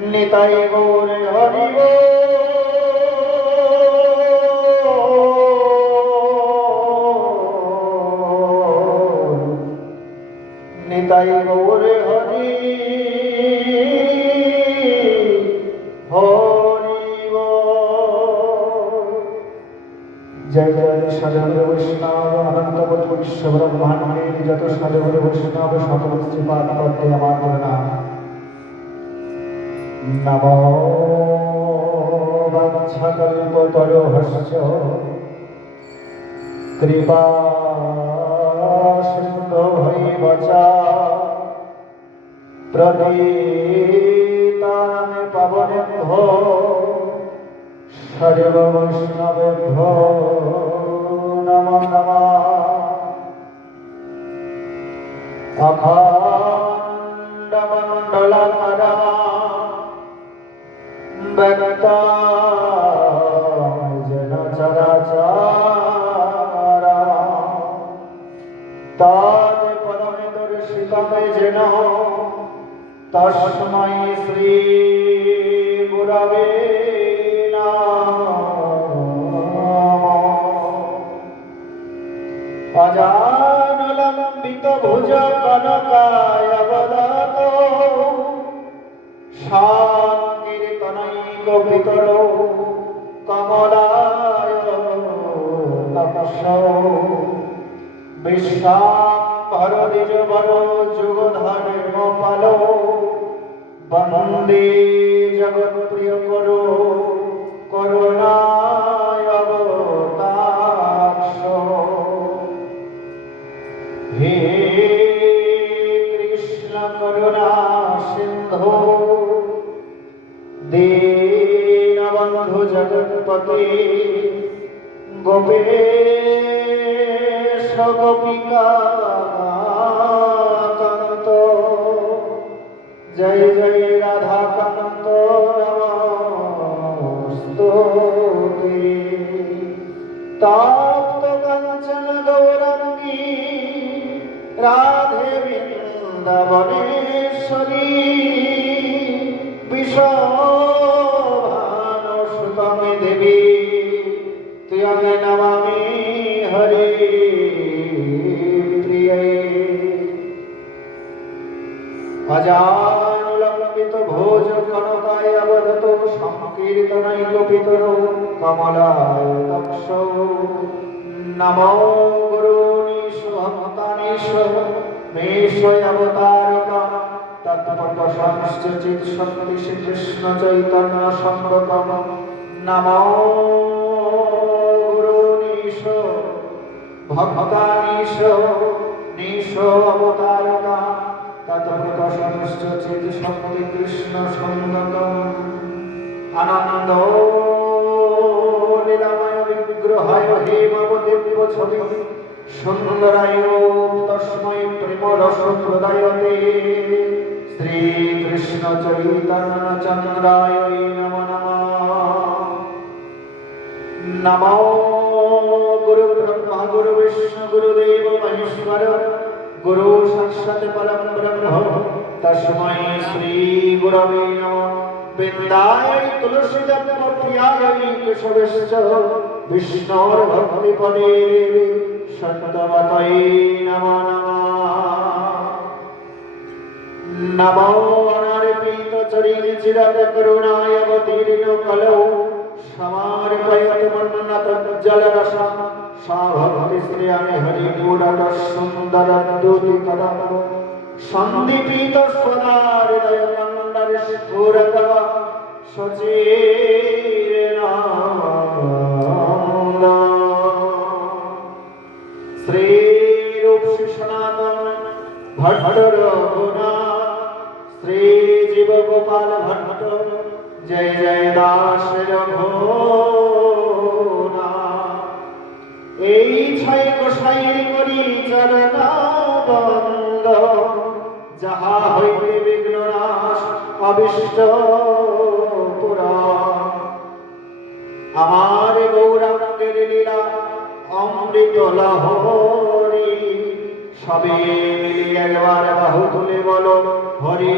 নিতাই গৌর হরিব নিতাই গৌর হরি হরিব। জয় জয় সাধু বৈষ্ণব অনন্তকোটি বিশ্ব ব্রহ্মাণ্ডের যত সাধু বৈষ্ণব সকল শ্রীপাদ পদ্মে আমার প্রণাম। নমো বাঞ্ছাকল্পতরুভ্যশ্চ কৃপা সিন্ধুভ্যৈব চ প্রতিতাং পাবনেভ্যো সর্ববৈষ্ণবেভ্যো নমো নমঃ। অখণ্ডমণ্ডলাকারঃ ব্যক্তং যেন চরাচরঃ তৎপদমদর্শিতং যেন তস্मै শ্রী গুরবে নমঃ। অজানুলম্বিত ভুজ কনকায়বদত সংকীর্তনৈকপিতর কমলায় তপস বিশ্বাম্বর দ্বিজবর যুগধর্মপাল বন্দে জগৎপ্রিয় করো করুণায় অবতাক্ষ। হে কৃষ্ণ করুণা সিন্ধু দীনবন্ধু জগৎপতে গোপেশ গোপিকা কান্ত জয় জয় রাধা কান্ত নমস্তুতে। তপ্ত কাঞ্চন গৌরাঙ্গী রাধে বৃন্দাবনেশ্বরী বিশ্বভানুসুতং দেবী ত্বং নমামি হরি প্রিয়ে। অজানুলম্বিত ভোজ কনকায়বদত সংকীর্তনৈকপিতর কমলায় তপস নমো গুরুনীশ ভক্তানীশ মেষয়বতারক তৎপর্বশংশ্চ চিৎশক্তি শ্রীকৃষ্ণ চৈতন্য সম্ভবম নমো গুরুনীশ ভক্তানীশ নিশ অবতারক তৎপর্বশংশ্চ চিৎশক্তি কৃষ্ণ সম্ভবম আনন্দ লীলাময় বিগ্রহায় হেমবদিব্য ছবি সুন্দরায় তস্मै প্রেমরস প্রদায়তে শ্রীকৃষ্ণ চৈতন্য চন্দ্রায় নমো নমঃ। নমো গুরু ব্রহ্মা গুরু বিষ্ণু গুরুদেব মহেশ্বর গুরু সাক্ষাৎ পরম ব্রহ্ম তস্मै শ্রী গুরবে নমঃ। বৃন্দায় তুলসীদত্ত প্রিয়ায় কেশবেশ্চ বিষ্ণোর ভক্তিপদে সত্যবতয়ে নমো নমঃ। নমো অনার্পিত চরিণী চিরত করুণায় অবতীর্ণ কলৌ সমার্পয়ত মন্নতজ্জলরসং সা ভক্তি শ্রিয়ামে হরিপুরট সুন্দর দুতিকদম সন্দীপিত স্বদাহৃদয় মন্দর স্ফুরত সচিরেণানন্দ। শ্রীরূপ সনাতন ভট্ট রঘুনাথ শ্রী জীব গোপাল ভট্ট জয় জয় দাস রঘুনাথ। এই ছয় গোসাই করি চরণ বন্দ যাহা হইতে বিঘ্ন নাশ অবিষ্ট পুরাণ। আমার গৌরাঙ্গের লীলা অমৃত লাহরি সবে মিলি একবার বাহু তুলে বলো হরি।